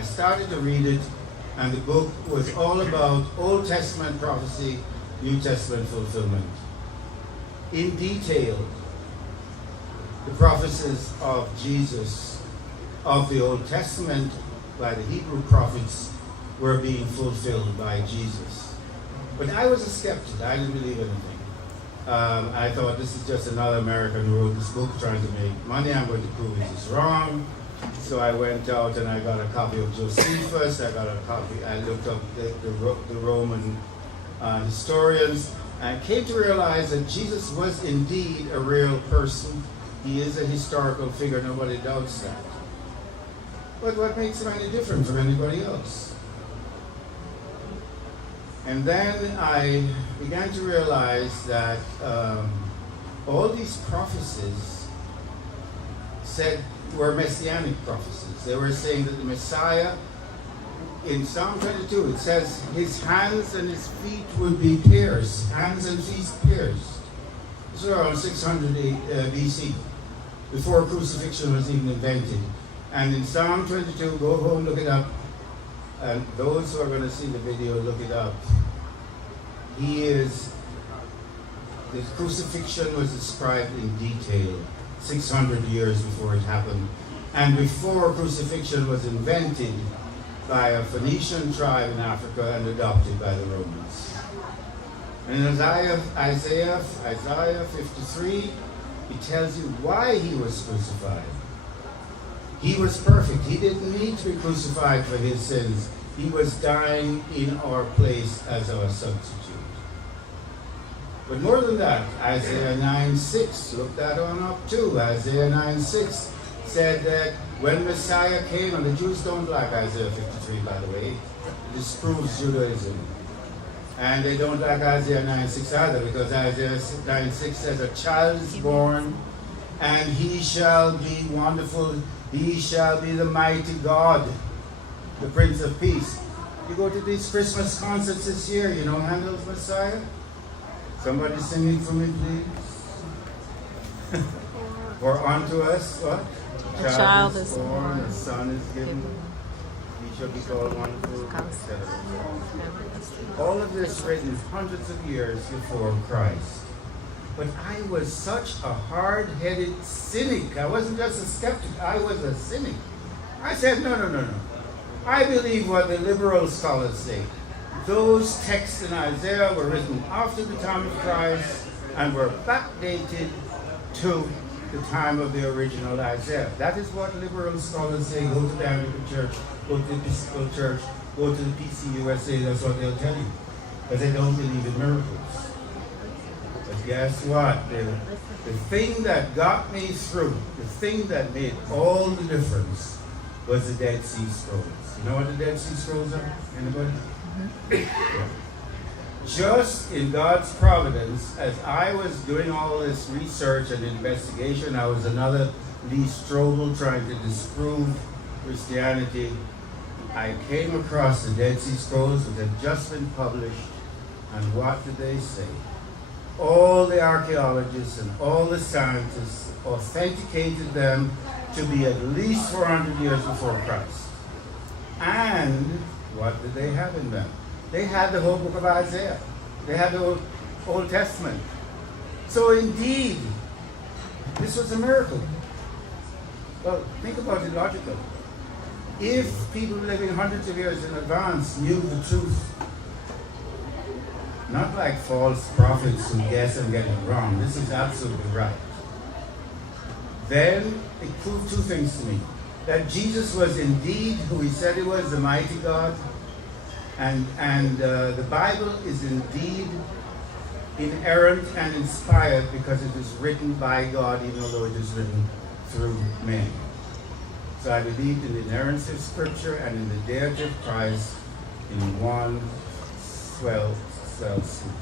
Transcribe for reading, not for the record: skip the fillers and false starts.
I started to read it, and the book was all about Old Testament prophecy, New Testament fulfillment. In detail, the prophecies of Jesus of the Old Testament by the Hebrew prophets were being fulfilled by Jesus. But I was a skeptic. I didn't believe anything. I thought this is just another American who wrote this book trying to make money. I'm going to prove it is wrong. So I went out and I got a copy of Josephus. I looked up the Roman historians, and came to realize that Jesus was indeed a real person. He is a historical figure. Nobody doubts that. But what makes him any different from anybody else? And then I began to realize that all these prophecies were messianic prophecies. They were saying that the Messiah, in Psalm 22, it says his hands and his feet would be pierced. Hands and feet pierced. This was around 600 BC, before crucifixion was even invented. And in Psalm 22, go home, look it up. And those who are going to see the video, look it up. The crucifixion was described in detail 600 years before it happened, and before crucifixion was invented by a Phoenician tribe in Africa and adopted by the Romans. And in Isaiah 53, it tells you why he was crucified. He was perfect. He didn't need to be crucified for his sins. He was dying in our place as our substitute. But more than that, Isaiah 9:6, look that on up too. Isaiah 9:6 said that when Messiah came, and the Jews don't like Isaiah 53, by the way, it disproves Judaism. And they don't like Isaiah 9:6 either, because Isaiah 9:6 says, a child is born, and he shall be wonderful. He shall be the mighty God, the Prince of Peace. You go to these Christmas concerts this year, you know Handel's Messiah? Somebody sing it for me, please. Or unto us, what? A child is born, a son is given. He shall be called Wonderful, etc. All of this written hundreds of years before Christ. But I was such a hard-headed cynic. I wasn't just a skeptic, I was a cynic. I said, no. I believe what the liberal scholars say. Those texts in Isaiah were written after the time of Christ and were backdated to the time of the original Isaiah. That is what liberal scholars say. Go to the Anglican Church, go to the Episcopal Church, go to the PCUSA, that's what they'll tell you. Because they don't believe in miracles. But guess what? The thing that got me through, the thing that made all the difference, was the Dead Sea Scrolls. You know what the Dead Sea Scrolls are? Anybody? Yeah. Just in God's providence, as I was doing all this research and investigation, I was another Lee Strobel trying to disprove Christianity. I came across the Dead Sea Scrolls, which had just been published, and what did they say? All the archaeologists and all the scientists authenticated them to be at least 400 years before Christ. And what did they have in them? They had the whole book of Isaiah. They had the Old Testament. So indeed, this was a miracle. Well, think about it logically. If people living hundreds of years in advance knew the truth, not like false prophets who guess and get it wrong, this is absolutely right, then it proved two things to me. That Jesus was indeed who he said he was, the mighty God, and the Bible is indeed inerrant and inspired because it is written by God, even though it is written through men. So I believed in the inerrancy of Scripture and in the deity of Christ in one swell swoop.